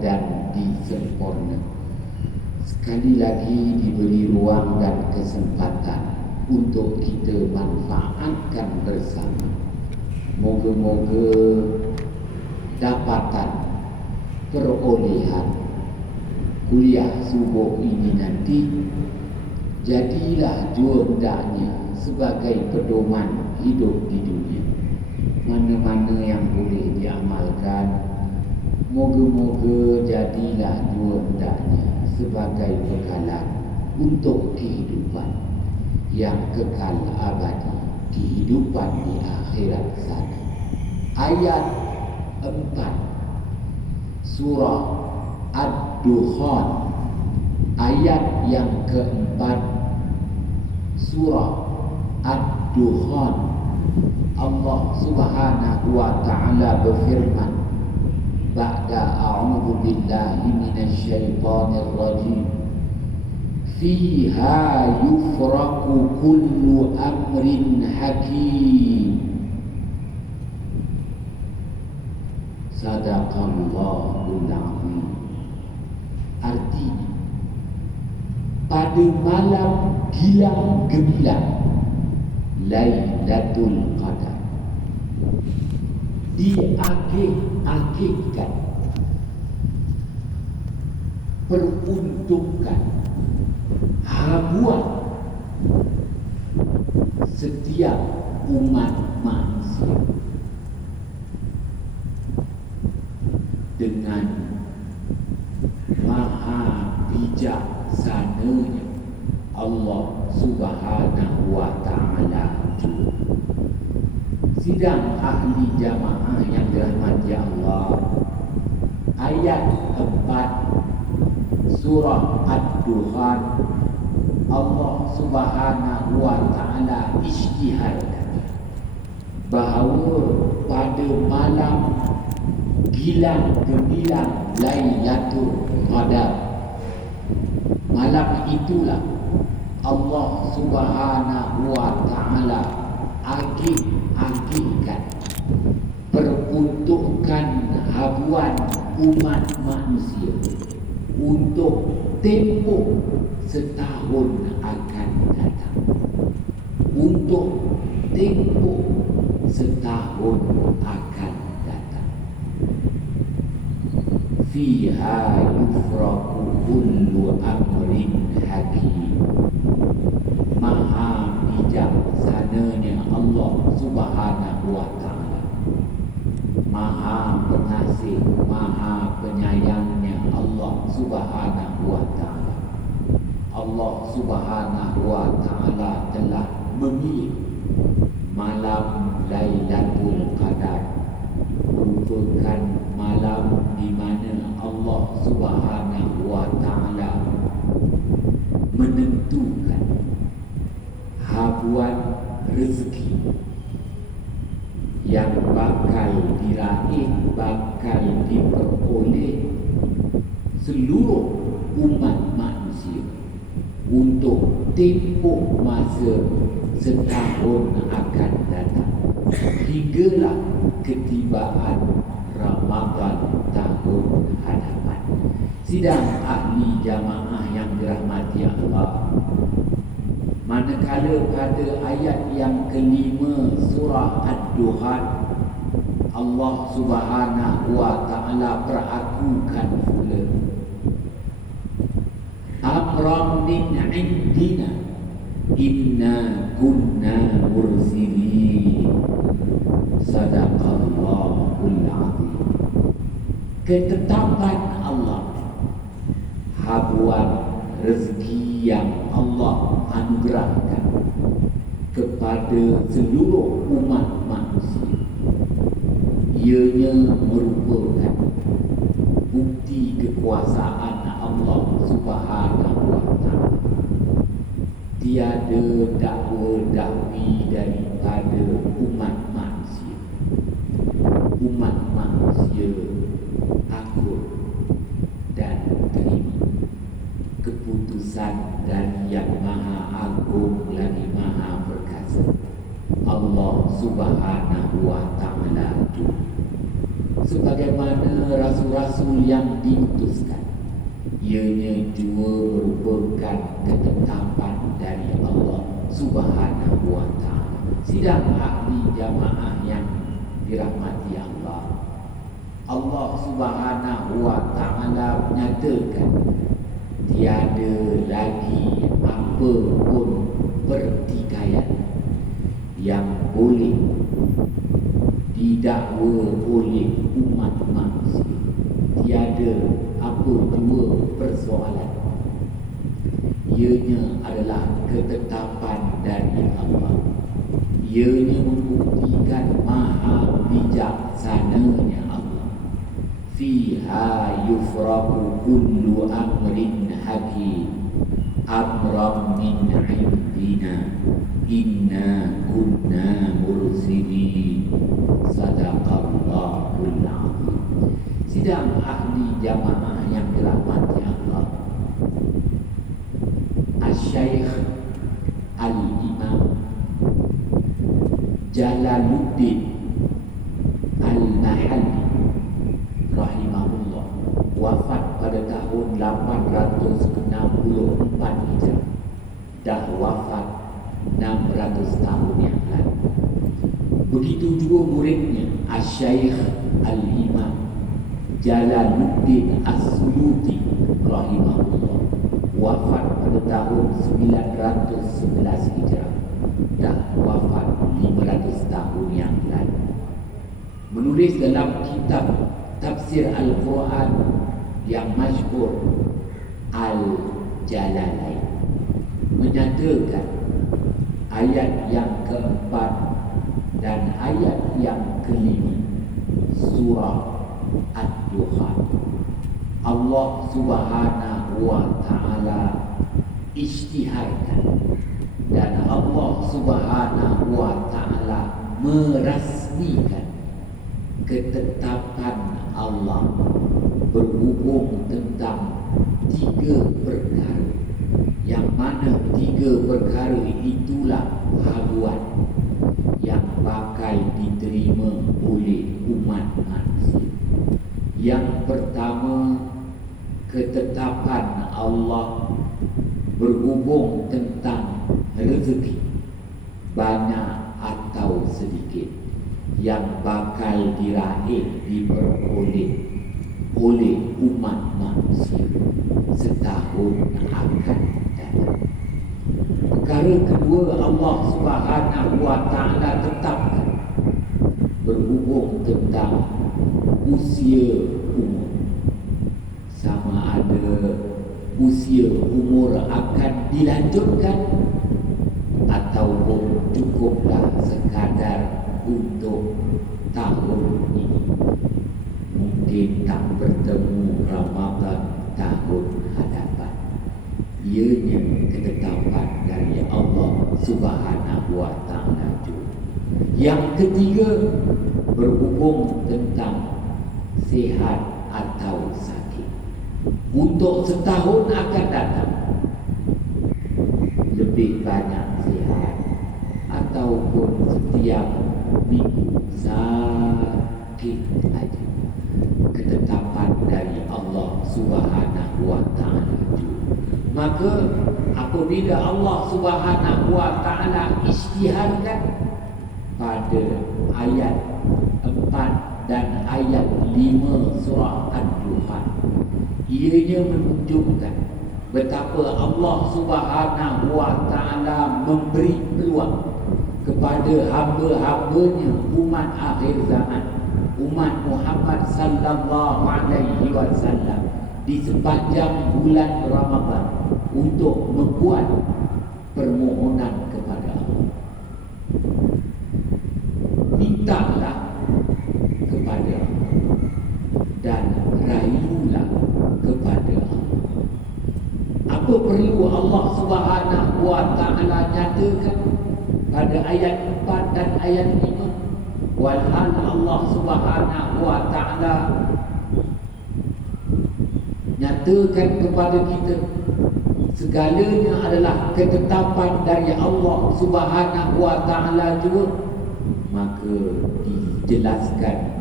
dan disempurna. Sekali lagi diberi ruang dan kesempatan untuk kita manfaatkan bersama. Moga-moga dapatan perolehan kuliah subuh ini nanti jadilah jua hendaknya sebagai pedoman hidup di dunia. Mana-mana yang boleh diamalkan, moga-moga jadilah jua hendaknya sebagai bekalan untuk kehidupan yang kekal abadi, kehidupan di akhirat sana. Ayat 4 surah Ad-Dukhan, ayat yang keempat surah Ad-Dukhan, Allah Subhanahu wa ta'ala berfirman, ba'da a'udzu billahi minasyaitonir rajim, fiha yufraqu kullu amrin hakim. Sadaqallahul azim. Artinya, pada malam gilang gemilang Lailatul Qadar diagih-agihkan, peruntukan habuan setiap umat manusia dengan maha bijaksananya Allah Subhanahu wa ta'ala. Sidang ahli jamaah yang dirahmati Allah, ayat 4 surah Ad-Dukhan, Allah Subhanahu wa ta'ala ijtihadkan bahawa pada malam gilang gemilang Lailatul Qadar, malam itulah Allah Subhanahu wa ta'ala agih-agihkan, peruntukan habuan umat manusia untuk tempoh setahun akan datang, untuk tempoh setahun akan datang. Fiha yufraqu kullu amrin hakim. Maha bijaksananya Allah Subhanahu wa ta'ala, maha pengasih, maha penyayangnya Allah Subhanahu wa ta'ala. Allah Subhanahu wa ta'ala telah memilih malam Lailatul Qadar merupakan malam di mana Allah Subhanahu wa ta'ala menentukan habuan rezeki yang bakal diraih, bakal diperoleh seluruh umat manusia untuk tempoh masa setahun akan datang hinggalah ketibaan Ramadan tahun hadapan. Sidang ahli jamaah yang dirahmati Allah, manakala pada ayat yang kelima surah Ad-Dukhan, Allah Subhanahu wa ta'ala perakukan pula amram min indina inna kunna mursilin. Sadaqallahul azim. Ketetapan Allah, habuan rezeki yang Allah anugerahkan kepada seluruh umat manusia, ianya merupakan bukti kekuasaan Allah Subhanahu wa ta'ala. Tiada dakwa dakwi daripada umat manusia. Umat manusia takut dan terima keputusan dari yang maha agung lagi maha perkasa, Allah Subhanahu wa ta'ala itu. sebagaimana rasul-rasul yang diutuskan. Ianya juga merupakan ketetapan dari Allah Subhanahu wa ta'ala. Sidang ahli jamaah yang dirahmati Allah, Allah Subhanahu wa ta'ala menyatakan tiada lagi apa pun pertikaian yang boleh didakwa oleh umat manusia. Tiada apa jua persoalan. Ianya adalah ketetapan dari Allah. Ianya membuktikan maha bijaksananya Allah. Fiha yufraku kullu amrin hakim amram min indina inna kunna mursilin. Sadaqallahul azim. Sidang ahli jamaah yang dirahmati Allah, Asy-Syaikh Al-Imam Jalaluddin Al-Mahalli rahimahullah wafat pada tahun 864 Hijrah. Dah wafat 600 tahun yang lalu. Begitu juga muridnya Asy-Syaikh Al-Imam Jalaluddin As-Suyuti rahimahullah wafat pada tahun 911 Hijrah. Dah wafat 500 tahun yang lalu. Menulis dalam kitab tafsir Al-Quran yang masyhur Al-Jalalain, menyatakan ayat yang keempat dan ayat yang kelima surah Ad-Dukhan, Allah Subhanahu wa ta'ala ijtihadkan dan Allah Subhanahu wa ta'ala merasmikan ketetapan Allah berhubung tentang 3 perkara, yang mana 3 perkara itulah haluan yang bakal diterima oleh umat manusia. Yang pertama, ketetapan Allah berhubung tentang rezeki, banyak atau sedikit, yang bakal diperoleh oleh umat manusia setahun akan datang. Perkara kedua, Allah Subhanahu wa ta'ala tetapkan berhubung tentang usia umur, sama ada usia umur akan dilanjutkan ataupun cukuplah sekadar untuk tahun ini. Mungkin tak bertemu Ramadan tahun hadapan. Ianya ketetapan dari Allah Subhanahu wa ta'ala juga. Yang ketiga, berhubung tentang sihat atau sakit. Untuk setahun akan datang, lebih banyak sihat ataupun setiap minggu sakit aja. Ketetapan dari Allah Subhanahu wa ta'ala juga. Maka apabila Allah Subhanahu wa ta'ala ijtihadkan pada ayat 4 dan ayat 5 surah Ad-Dukhan, ianya menunjukkan betapa Allah Subhanahu wa ta'ala memberi peluang kepada hamba-hambanya umat akhir zaman, umat Muhammad sallallahu alaihi wasallam, di sepanjang bulan Ramadan untuk membuat permohonan kepada Allah. Mintalah kepada Allah dan rayulah kepada Allah. Apa perlu Allah Subhanahu wa ta'ala nyatakan pada ayat 4 dan ayat 5? Walhal Allah Subhanahu wa ta'ala nyatakan kepada kita segalanya adalah ketetapan dari Allah Subhanahu wa ta'ala juga, maka dijelaskan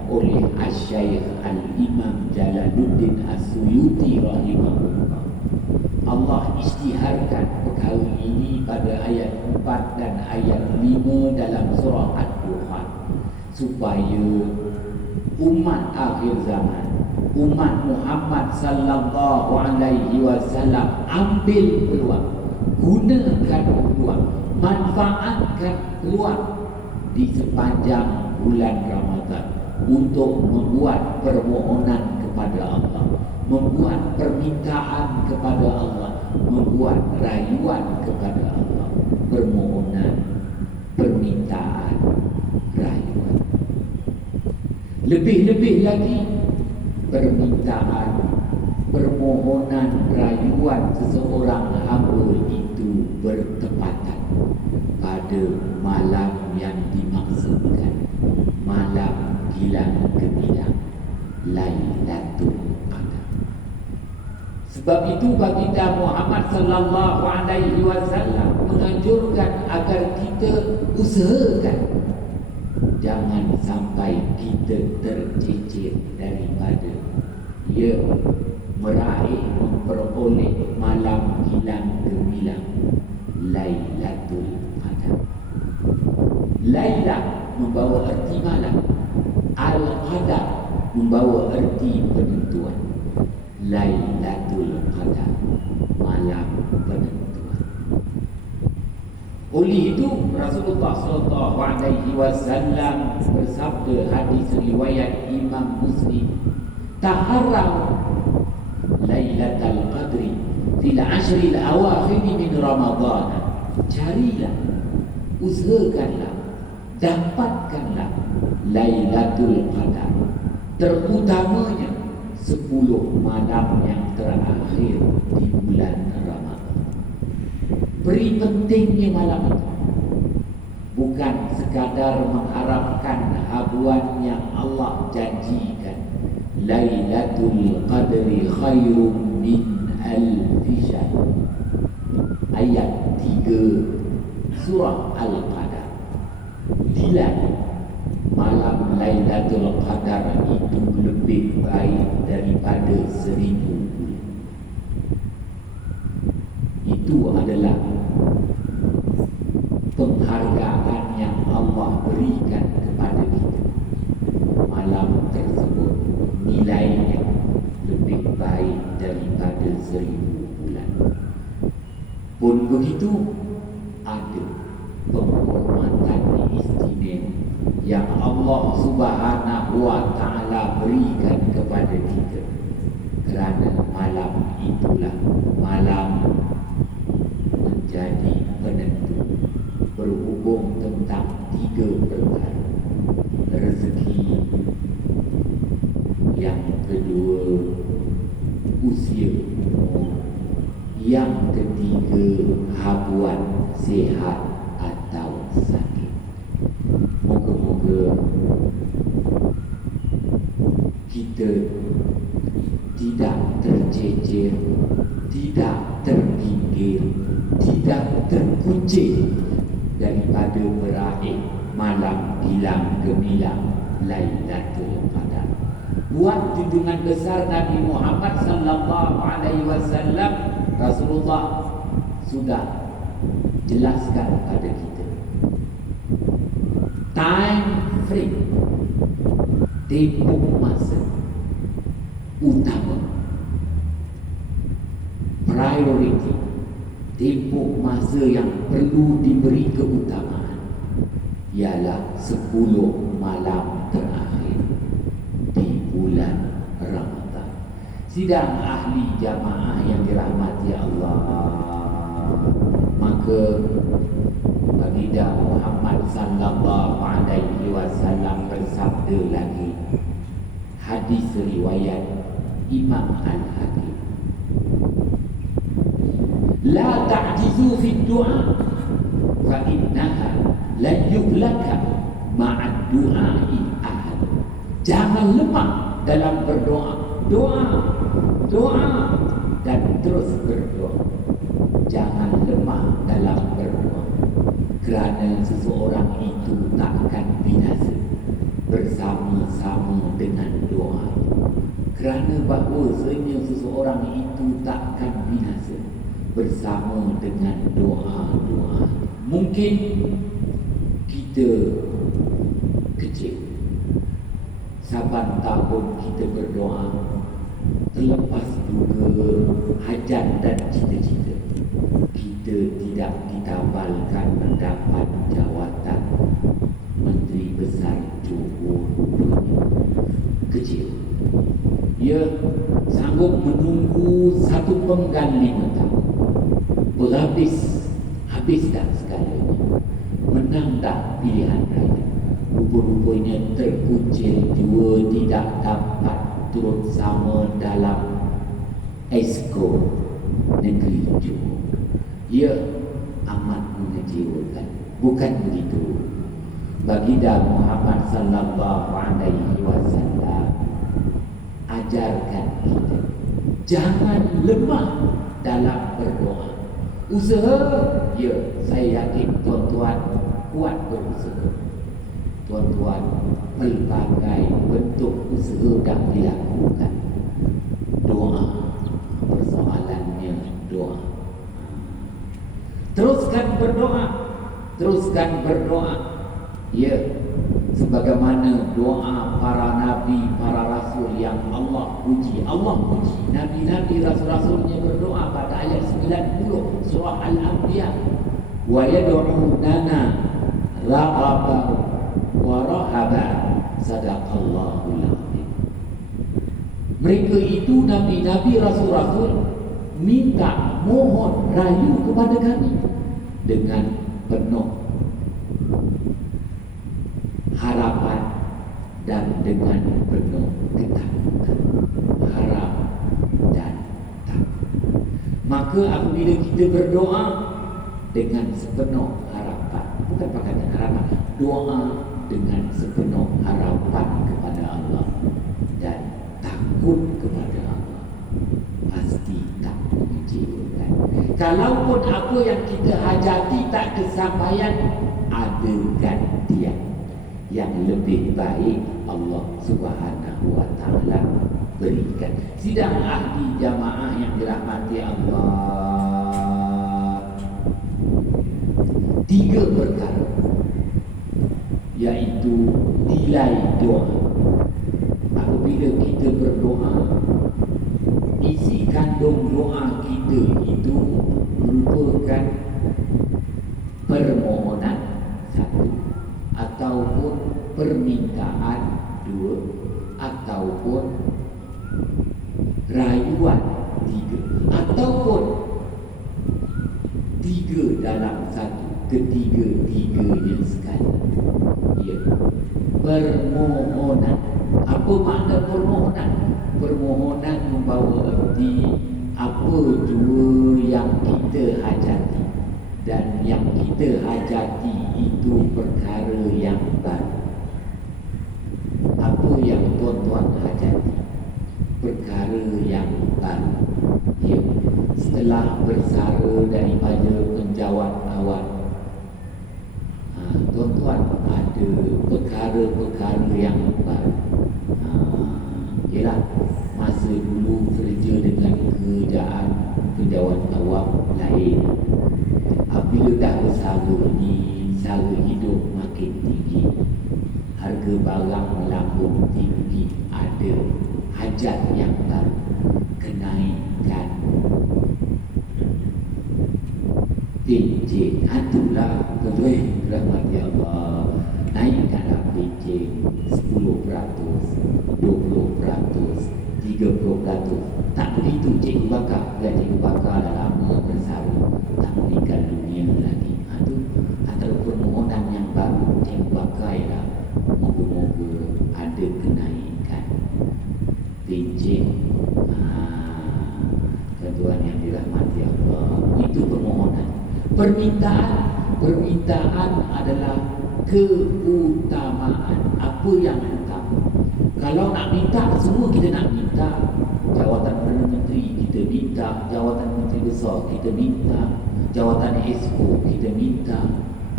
oleh Asy-Syaikh Al-Imam Jalaluddin As-Suyuti rahimahullah. Allah isytiharkan perkara ini pada ayat 4 dan ayat 5 dalam surah Ad-Duhan, supaya umat akhir zaman, umat Muhammad sallallahu alaihi wasallam ambil peluang, gunakan peluang, manfaatkan peluang di sepanjang bulan Ramadan untuk membuat permohonan kepada Allah, membuat permintaan kepada Allah, membuat rayuan kepada Allah, permohonan, permintaan, rayuan. Lebih-lebih lagi, permintaan, permohonan, rayuan seseorang hamba itu bertepatan pada malam yang dimaksudkan, malam gilang gemilang, Lailatul Qadar. Sebab itu baginda Muhammad sallallahu alaihi wasallam menganjurkan agar kita usahakan jangan sampai kita tercicir daripada meraih, memperoleh malam gilang gemilang Lailatul Qadar. Laila membawa erti malam, Al-Qadar membawa erti penentuan. Lailatul Qadar, malam penentuan. Oleh itu Rasulullah sallallahu alaihi wasallam bersabda, hadis riwayat Imam Muslim, taharraw Lailatul Qadri fil ashril awakhir min Ramadan. Carilah, usahakanlah, dapatkanlah Lailatul Qadar, terutamanya 10 malam yang terakhir di bulan Ramadan. Beri pentingnya malam itu, bukan sekadar mengharapkan habuan yang Allah janjikan. Lailatul Qadri khairum min alfi syahr. Ayat 3 surah Al-Qadar. Bila malam Lailatul Qadar itu lebih baik daripada 1000 bulan. Itu adalah penghargaan yang Allah berikan kepada kita. Malam tersebut nilainya lebih baik daripada 1000 bulan. Pun begitu, ada penghormatan istimewa yang Allah Subhanahu wa ta'ala berikan kepada kita, kerana malam itulah malam menjadi penentu, berhubung tentang 3 perkara: rezeki, yang kedua usia umur, yang ketiga habuan sihat atau sakit. Moga-moga kita tidak tercecer, tidak terpinggir, tidak terkucing daripada meraih malam gilang gemilang Lailatul Qadar. Buat junjungan besar Nabi Muhammad sallallahu alaihi wasallam, Rasulullah sudah jelaskan pada kita time frame, tempoh masa utama, priority, tempoh masa yang perlu diberi keutamaan ialah 10 malam terakhir di bulan Ramadan. Sidang ahli jamaah yang dirahmati Allah, maka baginda Muhammad sallallahu alaihi wasallam bersabda lagi, hadis riwayat Imam Al-Hakim, la ta'jizu fi du'a fa innaha la yuhlaka ma'ad du'a'i ahad. Jangan lemah dalam berdoa. Doa dan terus berdoa. Jangan lemah dalam berdoa, kerana seseorang itu takkan binasa bersama-sama dengan doa. Kerana bahawa seseorang itu takkan binasa bersama dengan doa-doa. Mungkin kita kecil, saban tahun kita berdoa, terlepas juga hajat dan cita-cita, kita tidak ditabalkan mendapat jawatan Menteri Besar Johor kecil. Ia sanggup menunggu satu penggan 5 tahun. Habis dah segalanya. Menang dah pilihan raya. Rupa-rupanya terkucil jua, tidak dapat turut sama dalam Exco negeri Johor. Ia amat mengecewakan. Bukan begitu. Baginda Muhammad sallallahu alaihi wasallam ajarkan kita jangan lemah dalam berdoa. Usaha, ya, saya yakin tuan-tuan kuat berusaha. Tuan-tuan pelbagai bentuk usaha dah dilakukan. Doa, persoalannya doa. Teruskan berdoa, teruskan berdoa. Ya, sebagaimana doa para nabi, para rasul yang Allah puji. Allah puji nabi-nabi, rasul-rasulnya berdoa pada ayat 90 surah Al-Anbiya. Wa yad'unana raghaban wa rahaban. Sadaqallahul azim. Mereka itu nabi-nabi, rasul-rasul minta, mohon, rayu kepada kami dengan penuh harapan dan dengan penuh ketakutan. Harap dan takut. Maka apabila kita berdoa dengan sepenuh harapan, bukan pakaian harapan, doa dengan sepenuh harapan kepada Allah dan takut kepada Allah, pasti tak mengecewakan. Kalaupun apa yang kita hajati tak kesampaian, ada gantian yang lebih baik Allah Subhanahu wa taala berikan. Sidang ahli jamaah yang dirahmati Allah, 3 perkara, iaitu nilai doa. Apabila kita berdoa, isi kandung doa kita itu merupakan permohonan, 1, ataupun permintaan, 2, ataupun rayuan, 3, ataupun 3 dalam 1, ketiga-tiganya sekali. Ya, permohonan. Apa makna permohonan? Permohonan membawa erti apa jua yang kita hajati, dan yang kita hajati itu perkara yang baru. Apa yang tuan-tuan hajati? Perkara yang baru. Ya, setelah bersara daripada penjawat awal, tuan-tuan ada perkara-perkara yang baru. Ialah masa dulu kerja dengan kerajaan penjawat awam lain. Apabila dah bersara ni, sara hidup makin tinggi, harga barang melambung tinggi, ada hajat yang baru, kenaikan pencen. Itulah tuan-tuan rahmati Allah, naikkanlah pencen 10%, 20%, 30%. Tak begitu cikgu bakar. Dan cikgu bakar dah lama bersara, tak meninggal dunia lagi. Itu antara permohonan yang baru cikgu bakar ialah moga-moga ada kenaikan pencen. Tuan-tuan yang dirahmati Allah, itu permohonan. Permintaan adalah keutamaan. Apa yang utama? Kalau nak minta, semua kita nak minta. Jawatan Perdana Menteri kita minta, jawatan Menteri Besar kita minta, jawatan Exco kita minta.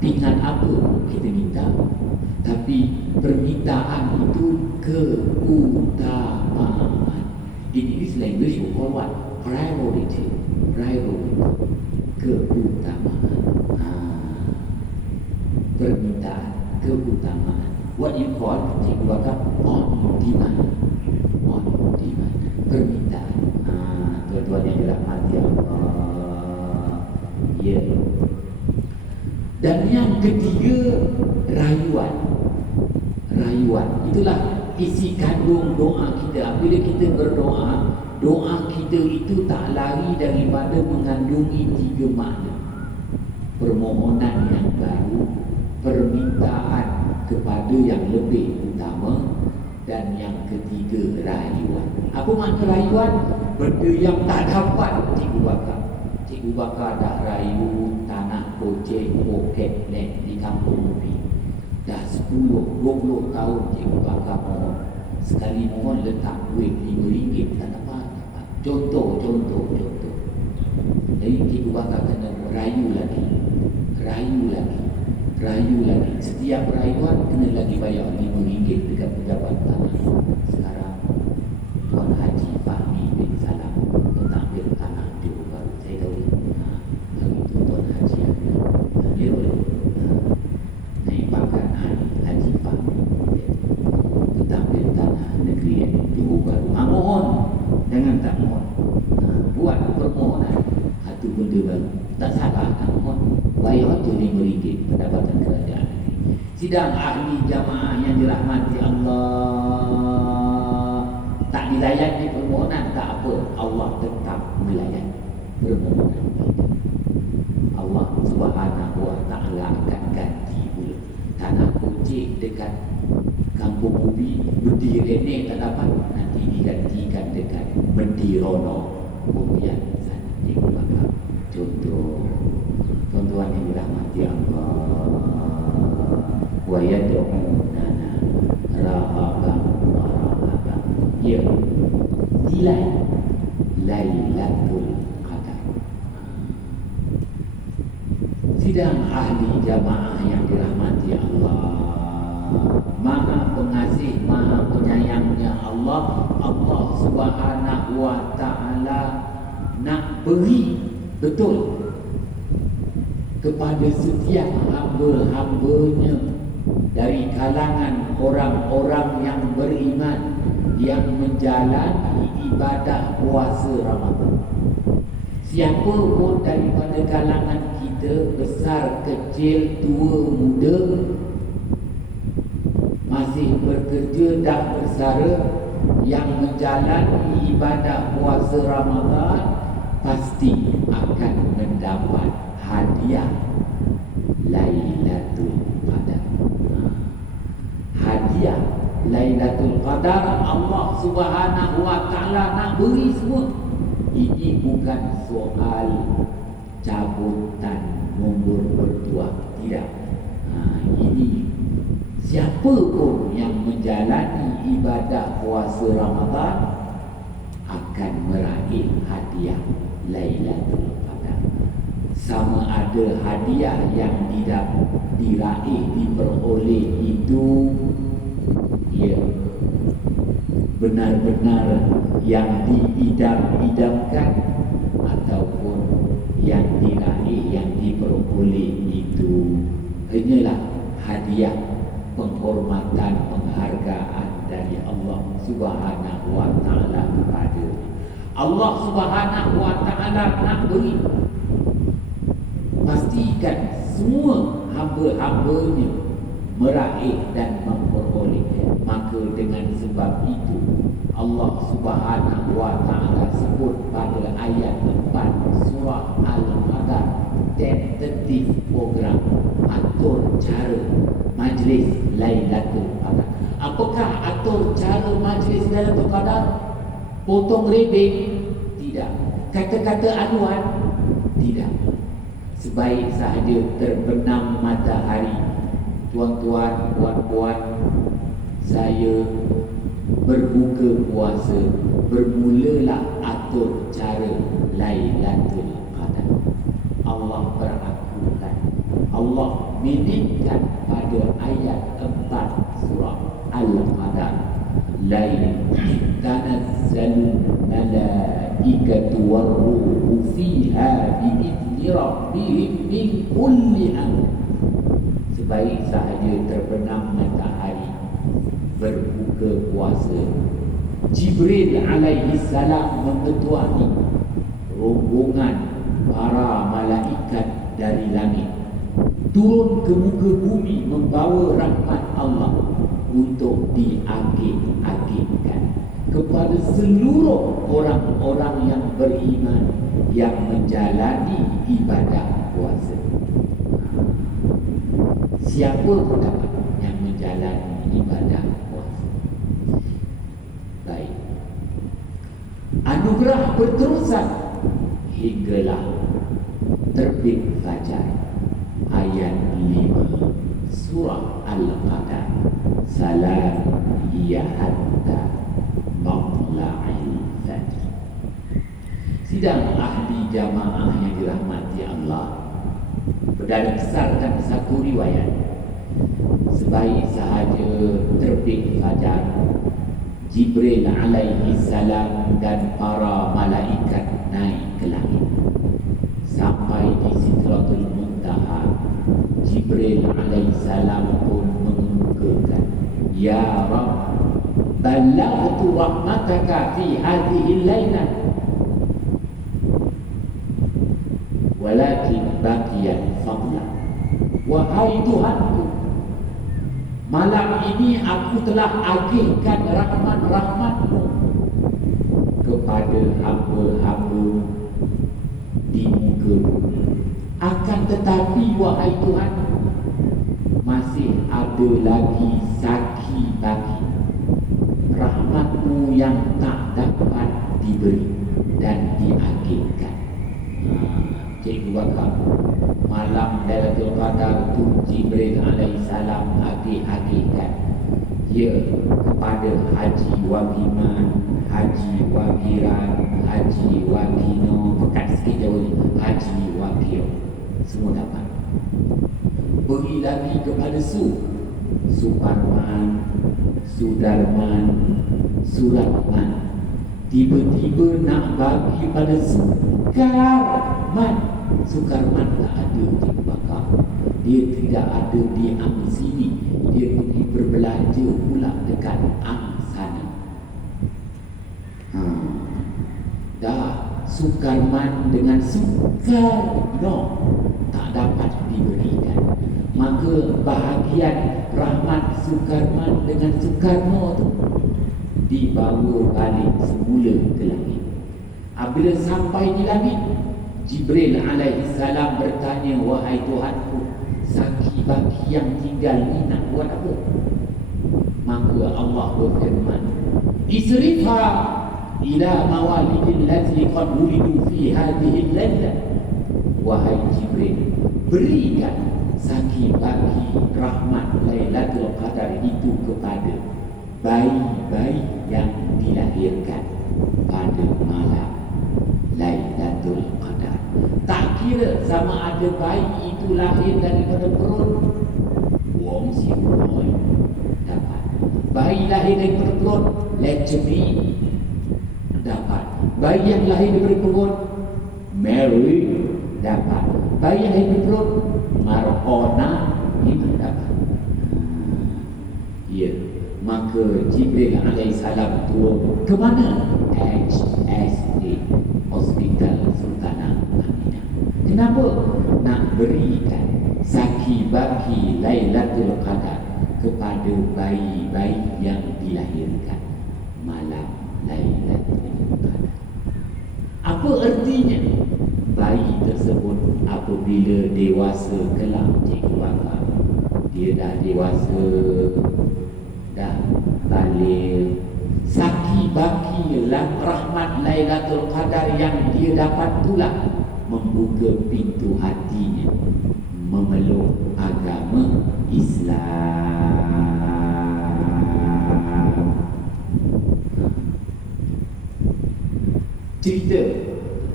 dengan apa kita minta, tapi permintaan itu keutamaan. In English language we call what? Priority. Keutamaan. Permintaan, keutamaan. What you call, cikgu bakar, on demand. Permintaan. Tuan-tuan yang dirahmati Allah. Ya. Dan yang ketiga, rayuan. Itulah isi kandung doa kita. Bila kita berdoa, doa kita itu tak lari daripada mengandungi 3 makna. Permohonan yang baru, permintaan kepada yang lebih utama, dan yang ketiga, rayuan. Apa makna rayuan? Benda yang tak dapat Cikgu Bakar dah rayu tanah kocek poket land di kampung Ubi. Dah 10-20 tahun Cikgu Bakar mohon. Sekali mohon letak duit RM5 tak dapat. Contoh. Jadi Cikgu Bakar kena rayu lagi. Setiap rayuan kena lagi bayar RM5 dekat pejabat tanah. Sekarang Tuan Haji Fahmi bin Salam mengambil tanah Johor Bahru. Saya tahu hari itu Tuan Haji ambil naik pangkat Haji Fahmi mengambil tanah negeri Johor Bahru. Mohon, jangan tak mohon. Buat permohonan satu benda baru. Tak salah tak mohon. Bayar tu RM5 pendapatan kerajaan. Sidang ahli jamaah yang dirahmati Allah, tak dilayani permohonan tak apa, Allah tetap melayan permohonan kita. Allah Subhanahu wa ta'ala akan ganti pula. Tanah kocik dekat kampung Ubi berdiri tak dapat, nanti digantikan dekat Mendirono Bumian sana. Contoh tuan-tuan yang dirahmati Allah, wa yad'unana rahaban wa rahaban. Ya, nilai Lailatul Qadar. Sidang ahli jamaah yang dirahmati Allah, Maha Pengasih, Maha Penyayangnya Allah Subhanahu wa ta'ala nak beri betul kepada setiap hamba-hambanya dari kalangan orang-orang yang beriman yang menjalani ibadah puasa Ramadan. Siapa pun daripada kalangan kita, besar, kecil, tua, muda, masih bekerja dan bersara, yang menjalani ibadah puasa Ramadan pasti akan mendapat hadiah Lailatul Qadar. Hadiah Lailatul Qadar Allah Subhanahu wa ta'ala nak beri semua. Ini bukan soal cabutan nombor berdua, tidak. Ini siapa pun yang menjalani ibadah puasa Ramadan akan meraih hadiah Lailatul Qadar. Sama ada hadiah yang diraih, diperoleh itu benar-benar yang diidam-idamkan, ataupun yang diraih, yang diperoleh itu hanyalah hadiah penghormatan, penghargaan dari Allah Subhanahu wa ta'ala kepada Allah Subhanahu wa ta'ala nak beri. Pastikan semua hamba-hambanya meraih dan memperoleh. Maka dengan sebab itu Allah Subhanahu wa ta'ala sebut pada ayat 4 surah Al-Qadar, tentative program, atur cara majlis Lailatul Qadar. Apakah atur cara majlis Lailatul Qadar? Potong rebing? Tidak. Kata-kata aduan? Tidak. Sebaik sahaja terbenam matahari, tuan-tuan, puan-puan, saya berbuka puasa, bermulalah atur cara Lailatul Qadar. Allah berakukan, Allah menitkan pada ayat 4 surah Al-Qadar. Lain tanazzalul malaikatu warruhu fiha bi'izni rabbihim min kulli amr. Sebaik sahaja terbenam matahari berbuka puasa, Jibril alaihi salam mengetuai rombongan para malaikat dari langit turun ke muka bumi membawa rahmat Allah untuk diagih-agihkan kepada seluruh orang-orang yang beriman yang menjalani ibadah puasa. Siapa pun dapat yang menjalani ibadah puasa. Baik. Anugerah berterusan hinggalah terbit fajar. Ayat 5 surah Al-Qadar. Salam hiya hatta matla'il fajr. Sidang ahli jamaah yang dirahmati Allah, berdasarkan satu riwayat, sebaik sahaja terbit fajar, Jibril alaihi salam dan para malaikat naik ke langit. Sampai di Sidratul Muntaha, Jibril alaihi salam pun mengemukakan, Ya Rabb, balaghtu rahmataka fi hadhihi al-lailah, walakin baqiyat fadla. Wahai Tuhanku, malam ini aku telah agihkan rahmat-rahmat-Mu kepada hamba-hamba di muka bumi. Akan tetapi wahai Tuhan, masih ada lagi saki bagi rahmat-Mu yang tak dapat diberi dan diagihkan. Cikgu bakar, malam Lailatul Qadar tu Jibril alaihissalam agih-agihkan dia kepada Haji Wagiman, Haji Wagiran, Haji Wagino, pekat sikit jauh ni, Haji Wagio, semua dapat. Beri lagi kepada Suparman, Sudarman, Suratman. Tiba-tiba nak bagi pada Sukarman. Sukarman tak ada di bakar. Dia tidak ada di Ang sini. Dia pergi berbelanja pula dekat Ang sana. Dah Sukarman dengan Sukarno tak dapat diberikan. Maka bahagian rahmat Sukarman dengan Sukarno tu dibawa balik semula ke langit. Apabila sampai di langit, Jibril alaihissalam bertanya, wahai Tuhanku, saki baki yang tinggal ni nak buat apa? Maka Allah berfirman, isrifa ila mawalidil lati qad wulidu fi hadhihi al-lailah. Wahai Jibril, berikan saki baki rahmat Lailatul Qadar itu kepada bayi-bayi yang dilahirkan pada malam Lailatul Qadar. Tak kira sama ada bayi itu lahir daripada perut wong si boy dapat, bayi lahir daripada perut Lechemi dapat, bayi yang lahir daripada perut Mary dapat, bayi yang lahir daripada perut Marona ini dapat. Ya, maka Jibril alaihissalam turun ke mana? HSD, Hospital Sultanah Aminah. Kenapa? Nak berikan saki baki Lailatul Qadar kepada bayi-bayi yang dilahirkan malam Lailatul Qadar. Apa artinya? Bayi tersebut apabila dewasa kelak, cikgu bakar, dia dah dewasa, dah balik, saki baki rahmat Lailatul Qadar yang dia dapat pula membuka pintu hatinya memeluk agama Islam. Cerita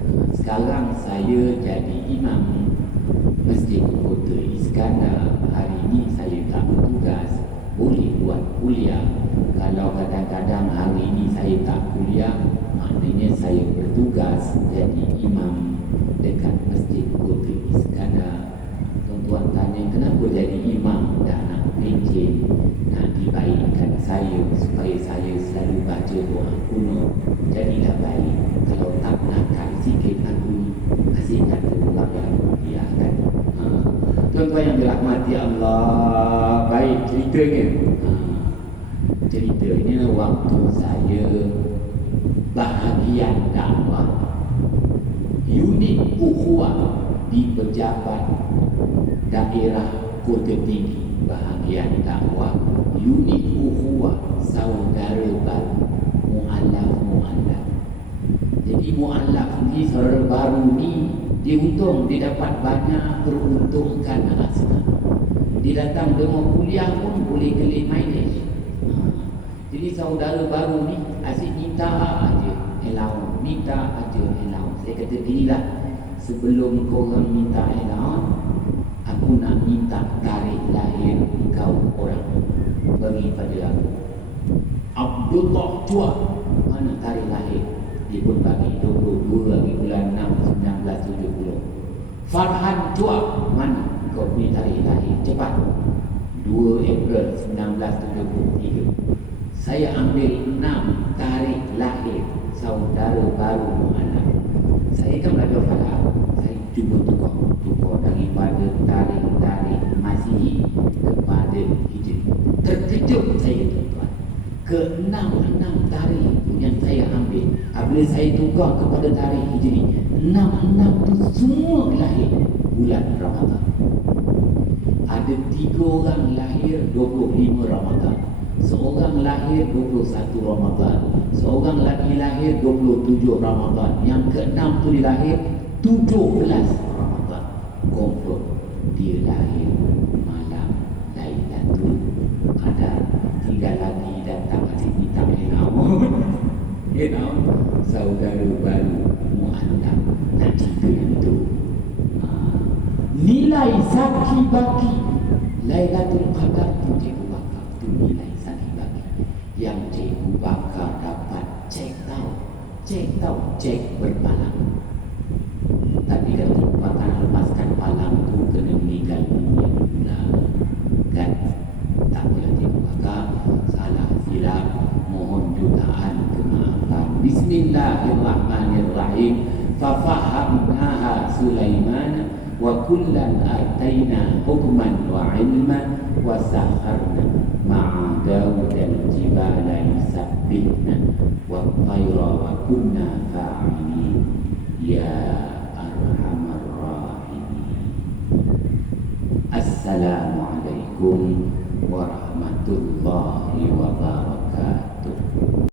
Sekarang saya jadi imam Masjid Kota Iskandar. Hari ini saya tak bertugas, boleh buat kuliah. Kalau kadang-kadang hari ini saya tak kuliah, maknanya saya bertugas jadi imam dekat Masjid Kota Iskandar. Tuan-tuan tanya, kenapa jadi imam? Dah nak pencen, nak dibaikkan saya supaya saya selalu baca doa kuno. Jadilah baik. Kalau tak nakal sikit aku ni, asyik kata orang yang biarkan. Tuan-tuan yang dirahmati Allah, baik ceritanya. Cerita ini waktu saya bahagian dakwah unit ukhuwah di pejabat daerah Kota Tinggi. Bahagian dakwah unit ukhuwah saudara baru mu'alaf. Jadi mu'alaf ni saudara baru ni dia untung, dia dapat banyak peruntukan asma. Dia datang dengan kuliah pun boleh claim mileage. Jadi saudara baru ni asyik minta aja allowance, minta aja allowance. Saya kata inilah, sebelum korang minta allowance, aku nak minta tarikh lahir kau orang bagi pada aku. Abdullah Chua, mana tarikh lahir? Dia pun bagi 22 hari bulan 6 1970. Farhan Chua, mana kau punya tarikh lahir? Cepat. 2 April 1973. Saya ambil 6 tarikh lahir saudara baru mu'alaf. Saya kan belajar falak, saya cuba tukar daripada tarikh Masihi kepada Hijri. Terkejut saya, tuan-tuan. Ke-6 tarikh itu yang saya ambil, apabila saya tukar kepada tarikh Hijri, 6 tu semua lahir bulan Ramadan. Ada 3 orang lahir 25 Ramadan, seorang lahir 21 Ramadan, seorang lagi lahir 27 Ramadan, yang ke-6 tu dia lahir 17 Ramadan. Confirm dia lahir malam Lailatul Qadar. Tinggal lagi datang asyik minta saudara baru mu'alaf. Nak cerita yang tu, nilai zaki baki Lailatul Qadar tu cikgu bakar. Tu nilai zaki baki yang cikgu bakar dapat cek berpalang. Tapi kalau cikgu bakar lepaskan palang tu, kena meninggal dunia pula kan. Tak boleh cikgu bakar, salah silap, mohon jutaan kemaafan. Bismillahirrahmanirrahim. Fafahamnaha Sulaiman wa kullan ataina hukman wa ilman wa sakharna ma'a Dawud al-jibala yusabbihna wa tayra wa kunna fa'ilin ya arhamar rahimin. Assalamualaikum warahmatullahi wabarakatuh.